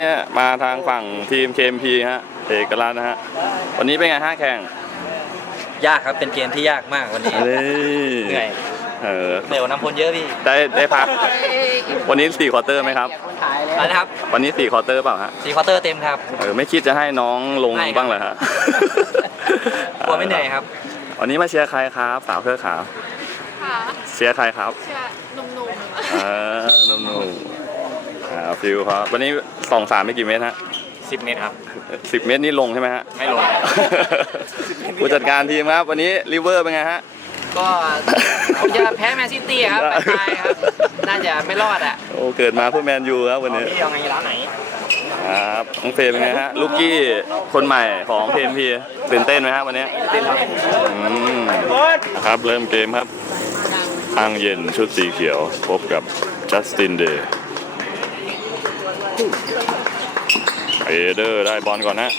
เนี่ยมาทางฝั่งทีม KMP ฮะเอกลักษณ์นะฮะวันนี้เป็นไงฮะแข่งยากครับเป็นเกมที่ยากมากวันนี้นี่เหนื่อยเออเหนื่อยกว่าน้ำพลเยอะพี่ได้ได้พัก วันนี้สี่ควอเตอร์ไหมครับ อะไรนะครับวันนี้สี่ควอเตอร์เปล่าฮะสี่ควอเตอร์เต็มครับ เออไม่คิดจะให้น้องลงไม่ครับบ้างเหรอฮะกลัวไม่เหนื่อยครับ วันนี้มาเชียร์ใครครับสาวเพื่อขาวค่ะเชียร์ใครครับเชื่อหนุ่มเออนุ่มๆอ่าฟิวครับวันนี้ สองสามไม่กี่เมตรฮะ10เมตรครับสิบเมตรนี่ลงใช่ไหมฮะไม่ลงผู้จัดการทีมครับ วันนี้ริเวอร์เป็นไงฮะก็คงจะแพ้แมนซิตี้ครับไปตายครับ น่าจะไม่รอดอะโอ้เกิดมาเพื่อแมนยูครับวันนี้พี่เอาไงร้านไหนครับน้องเฟรมเป็นไงฮะลูกกี้คนใหม่ของเพมพีตื่นเต้นไหมฮะวันนี้ตื่นครับเริ่มเกมครับอ้างเย็นชุดสีเขียวพบกับจัสตินเดย์ เอเดอร์ได้บอลก่อนนะ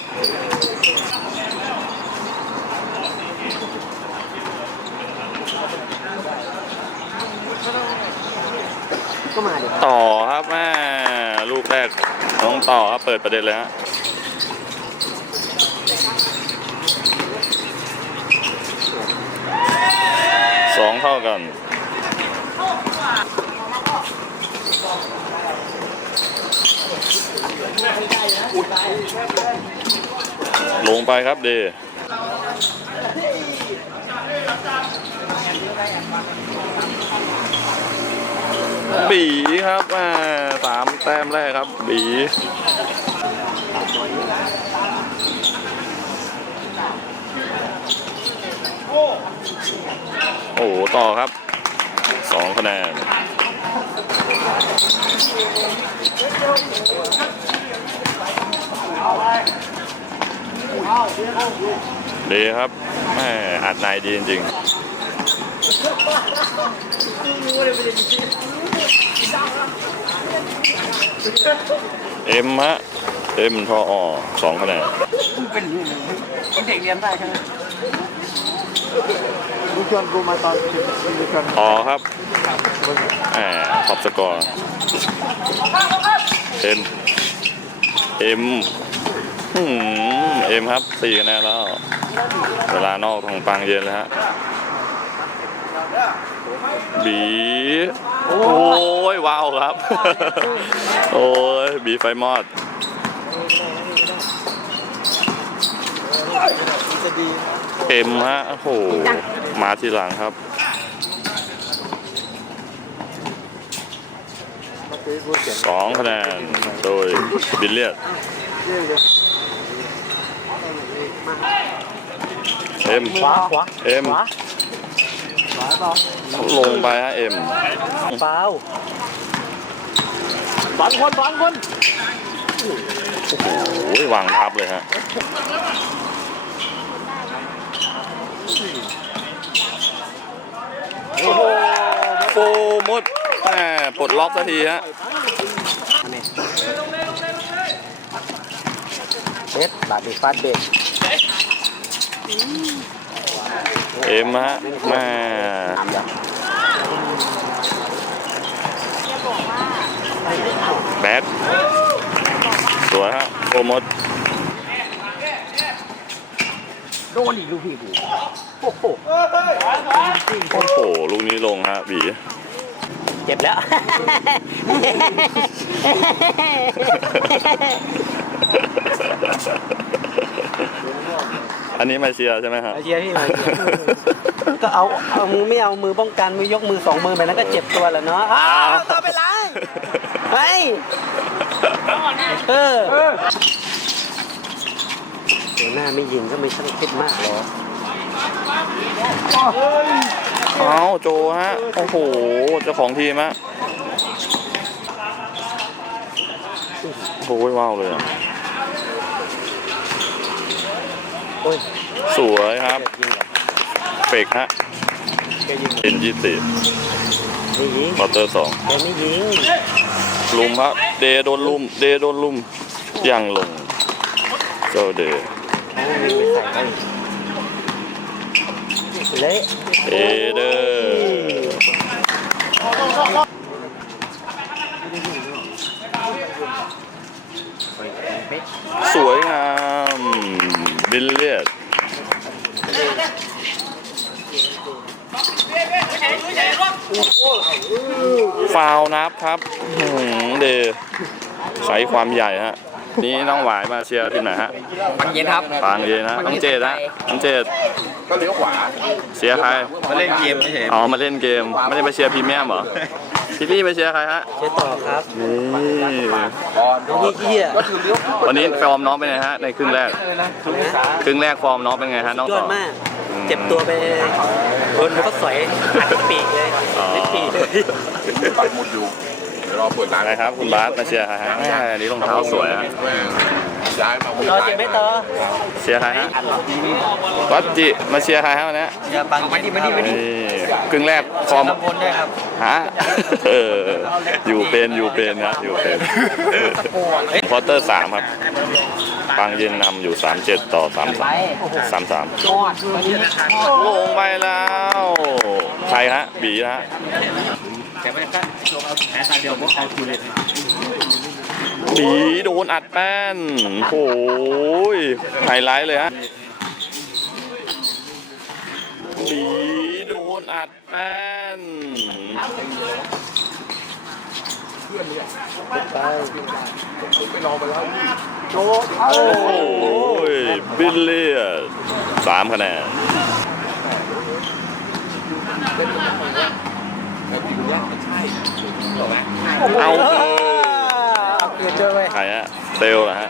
ก็มาดิต่อครับแม่ลูกแรกน้องต่อครับเปิดประเด็นเลยฮะสองเท่ากัน ลงไปครับเดบีครับแม่สามแต้มแรกครับ บี โอ้โห ต่อครับ สองคะแนน ดีครับแม่อัดในดีจริงๆเอ็มฮะเอ็มทออสองคะแนนเป็นเด็กเรียนได้ใช่ไหมกูชวนกูมาตอนกูชวนต่อครับแหมขอบสกอร์เอ็มเอ็มหืม เอ็มครับสี่คะแนนแล้ว เวลานอกของปังเย็นเลยฮะบีโอ้ยว้าวครับ โอ้ยบีไฟมอดเอ็มฮะโอ้โหมาทีหลังครับสองคะแนนโดยบิลเลียด เอ็มขวาขวาเอ็มขวาต่อลงไปฮะเอ็มเปล่าสองคนสองคนโอ้ยวางทับเลยฮะโอ้โหโฟมุดแหมปลดล็อกสักทีฮะเบ็ดบาดดิฟาดเบ็ด เอ็มฮะแม่แบดสวยฮะโฟมุดโดนอีกลูกพี่กูโอ้โหโอ้โหลูกนี้ลงฮะบีเจ็บแล้ว อันนี้มาเชียร์ใช่ไหมครับมาเชียร์พี่มาเชียร์ก็เอาเอามือไม่เอามือป้องกันมือยกมือสองมือไปนั้นก็เจ็บตัวแหละเนาะอ้าวต่อไปไรเฮ้ยเออเดี๋ยวหน้าไม่ยิงก็ไม่ต้องคิดมากหรอกเอาโจฮะ โอ้โห เจ้าของทีมฮะโอ้โหว้าวเลยอะ โอ้ยสวยครับยิงเหรอเฟกฮะแกยิงเอ็นยี่สิบไม่ยิงมอเตอร์สองแกไม่ยิงลุมครับเดโดนลุมเดโดนลุมยังลงเจ้าเดเขายิงไปใส่ไปเละเอเดอร์สวยงาม บิลเลียนฟาวล์นับครับอื้อหือเดใช้ความใหญ่ฮะ นี่น้องหวายมาเชียร์ทีมไหนฮะมันเย็นครับปางเย็นนะน้องเจดนะน้องเจดก็เลี้ยวขวาเชียร์ใครมาเล่นเกมไม่ใช่อ๋อมาเล่นเกมไม่ได้ไปเชียร์พรีเมียมเหรอพี่พี่ไปเชียร์ใครฮะเชียร์ต่อครับนี่น้องเหี้ยก็คือเลี้ยววันนี้ฟอร์มน้องเป็นไงฮะในครึ่งแรกครึ่งแรกฟอร์มน้องเป็นไงฮะน้องยอต่ดอมากเจ็บตัวไปโดนเขาสอยอัดปีกเลยอ๋อเล็กปีกเลยปักหมุดอยู่เดี๋ยว รอเปิดร้านอะไรครับ คุณบาสมาเชียร์ใครฮะแม่อันนี้รองเท้าสวยฮะแม่งย้ายมาต่อเจ็บไหมต่อเชียร์ใครฮะวัดจิมาเชียร์ใครฮะวันนี้เชียร์ปังมาดิมาดิมาดินี่ครึ่งแรกฟอร์มลำพลด้วยครับฮะเอออยู่เป็นอยู่เป็นนะอยู่เป็นควอเตอร์สามครับปังเย็นนำอยู่สามเจ็ดต่อสามสามสามสามยอดวันนี้ลงไปแล้ว ใครฮะ บีนะฮะ แต่ไม่ก็เอาแผลตาเดียวพวกเอาคิวเลยบีโดนอัดแป้นโอ้ยไฮไลท์เลยฮะบีโดนอัดแป้นไปรอมาแล้วโอ้ยบิลเลียดสามคะแนน แล้วทีนี้มันใช่ ถูกไหมเอาเอาเกินด้วยเว้ยใครฮะเตลเหรอฮะ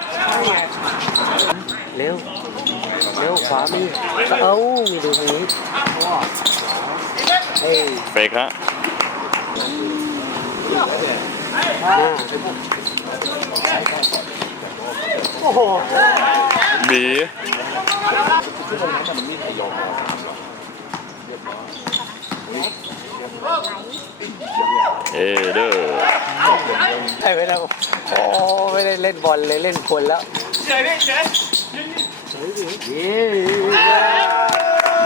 เร็วเร็วขวามีเอ้ามีดูทางนี้เฮ้ยเฟกฮะโอ้โหบี เอเดอร์ใช่ไหมล่ะโอ้ไม่ได้เล่นบอลเลยเล่นคนแล้ว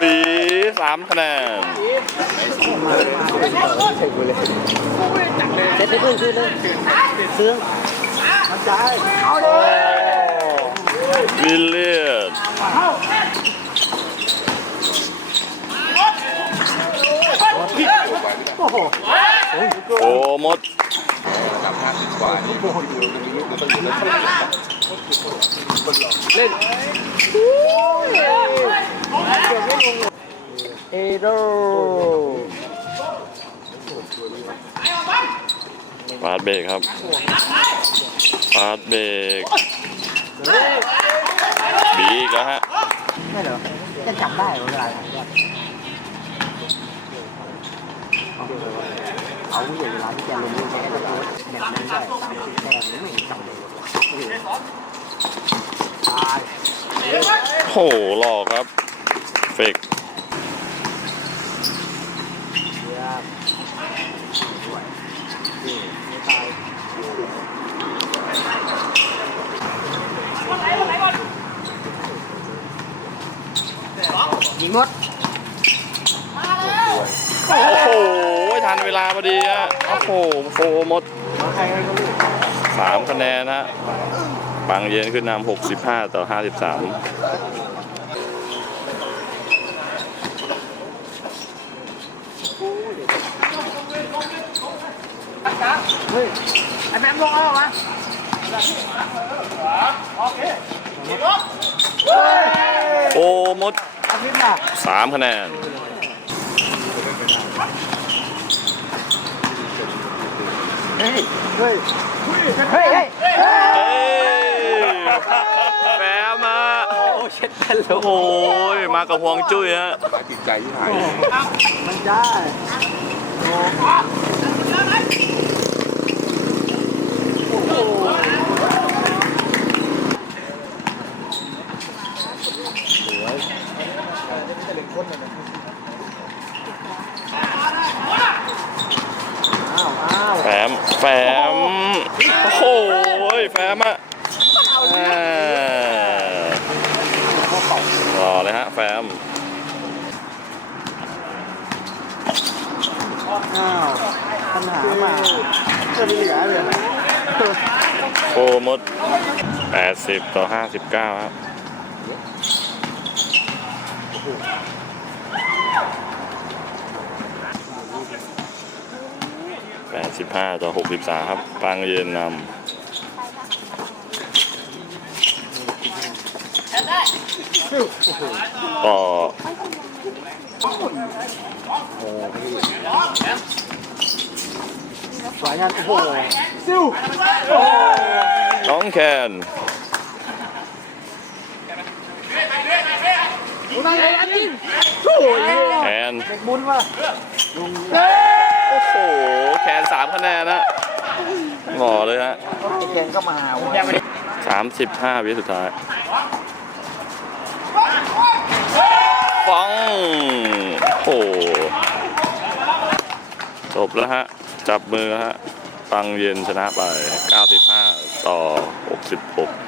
บีสามคะแนนเซ็ตให้เพื่อนคืนเลยเสื้องมันใจเอาเลยวิลเลียน โอ้หมดจับห้าสิบกว่านี่ดูตรงนี้ดูต้องอยู่แล้วเอโดฟาดเบรกครับฟาดเบรกบีอีกแล้วฮะไม่เหรอจะจับได้เวลา เอาอย่างเวลาที่แกลงมือแกก็โพสแบบนั้นได้สามสิบแต้มไม่จำเลยตายโหหล่อครับ เฟกยิงหมด โอ้โห ทันเวลาพอดีฮะโอ้โหโฟหมดสามคะแนนฮะบางเย็นขึ้นนำ65 ต่อ 53ไอ้แมมลงเอาวะโอ้หมดสามคะแนน เฮ้ย เฮ้ย เฮ้ยเอ้ยแปรมาโอ้เช็ดกันเลโอ้โหมากับห่วงจุ้ยฮะหาจิตใจที่ไหนมันได้อ้าวอ้าว แฟ มแฟมโอ้โหแฟมอะรอเลยฮะแฟมอ้าวปัญหามาจะมีเหลือเลยโคมด 80 ต่อ 59 ครับ 85 ต่อ 63 ครับปังเย็นนำต่อสวยงามโอ้โหซิวน้องแคนแคนเด็กบุญว่ะโอ้โห แคนสามคะแนนนะหล่อเลยฮะไอ้แกงก็มาว่ะสามสิบห้าวิสุดท้ายฟังโอ้โหจบแล้วฮะ จับมือฮะปังเย็นชนะไป 95 ต่อ 66